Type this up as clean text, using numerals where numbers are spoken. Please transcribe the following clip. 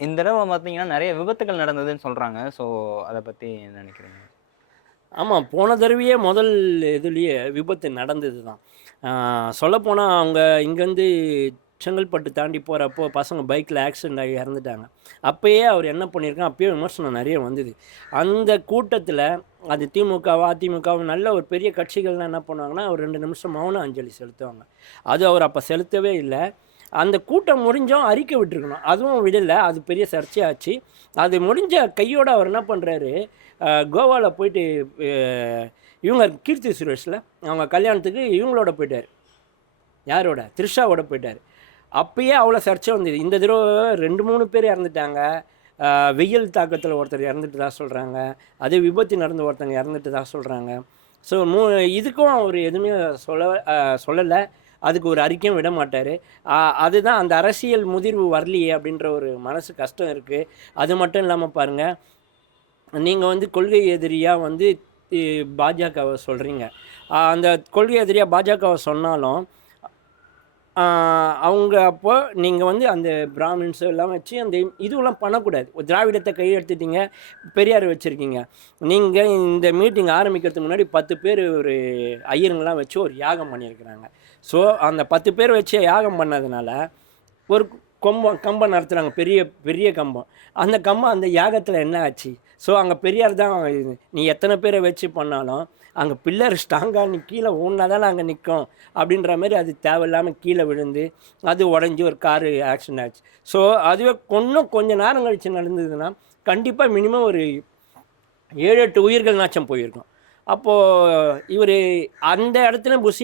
இந்த தடவ பார்த்தீங்கன்னா, நெறைய விபத்துகள் நடந்ததுன்னு சொல்றாங்க. ஸோ அத பத்தி என்ன நெனைக்கிறீங்க? ஆமா. போன தடவையே முதல் இதுலயே விபத்து நடந்தது தான். சொல்லப்போனா அவங்க இங்கேருந்து செங்கல்பட்டு தாண்டி போறப்போ பசங்க பைக்ல ஆக்சிடென்ட் ஆகி இறந்துட்டாங்க. அப்பயே அவர் என்ன பண்ணியிருக்கான், அப்பயே விமர்சனம் நெறைய வந்தது. அந்த கூட்டத்தில அது திமுகவா, அதிமுகவா நல்ல ஒரு பெரிய கட்சிகள்லாம் என்ன பண்ணுவாங்கன்னா, ஒரு 2 நிமிஷம் மௌன அஞ்சலி செலுத்துவாங்க. அது அவர் அப்ப செலுத்தவே இல்ல. அந்த கூட்டம் முடிஞ்சும் அறிக்கை விட்டுருக்கணும். அதுவும் விடல. அது பெரிய சர்ச்சையாச்சு. அது முடிஞ்ச கையோட அவர் என்ன பண்றாரு, கோவால போயிட்டு அ இவங்க கீர்த்தி சுரேஷ்ல அவங்க கல்யாணத்துக்கு இவங்களோட போயிட்டாரு. யாரோட? த்ரிஷாவோட போயிட்டாரு. அப்பயே அவ்வளோ சர்ச்சை வந்தது. இந்த தடவ 2, 3 பேர் இறந்துட்டாங்க. வெயில் தாக்கத்தில ஒருத்தர் இறந்துட்டதா சொல்றாங்க. அதே விபத்து நடந்து ஒருத்தங்க இறந்துட்டதா சொல்றாங்க. ஸோ இதுக்கும் அவரு எதுவுமே சொல்ல அ சொல்லல. அதுக்கு ஒரு அறிக்கையும் விட மாட்டாரு. அ அதுதான் அந்த அரசியல் முதிர்வு வரலையே அப்படின்ற ஒரு மனசு கஷ்டம் இருக்கு. அது மட்டும் இல்லாம பாருங்க, நீங்க வந்து கொள்கை எதிரியா வந்து இ பாஜகவ சொல்றீங்க. அந்த கொள்கை எதிரியா பாஜகவ சொன்னாலும், ஆ அவங்க அப்போ நீங்க வந்து அந்த பிராமின்ஸ் எல்லாம் வச்சு அந்த இதுவெல்லாம் பண்ணக்கூடாது. திராவிடத்த கையெடுத்துட்டீங்க, பெரியார வச்சிருக்கீங்க. நீங்க இந்த மீட்டிங் ஆரம்பிக்கிறதுக்கு முன்னாடி 10 பேரு ஒரு ஐயருங்கலாம் வச்சு ஒரு யாகம் பண்ணியிருக்கிறாங்க. ஸோ அந்த 10 பேர் வச்சு யாகம் பண்ணதுனால, ஒரு கம்பம் நடத்துறாங்க. பெரிய பெரிய கம்பம். அந்த கம்பம் அந்த யாகத்தில என்ன ஆச்சு? ஸோ அங்க பெரியார் தான் இது. நீ எத்தன பேர வச்சு பண்ணாலும், அங்க பில்லர் ஸ்ட்ராங்கா நீ கீழ ஊன்னா தானே அங்க நிக்கும். அப்படின்ற மாரி அது தேவையில்லாம கீழ விழுந்து, அது உடைஞ்சு ஒரு காரு ஆக்சிடென்ட் ஆச்சு. ஸோ அதுவே இன்னும் கொஞ்ச நேரம் கழிச்சு நடந்ததுன்னா, கண்டிப்பா மினிமம் ஒரு 7, 8 உயிர்கள்னாச்சும் போயிருக்கும். அப்போ இவரு அந்த இடத்துல புஷி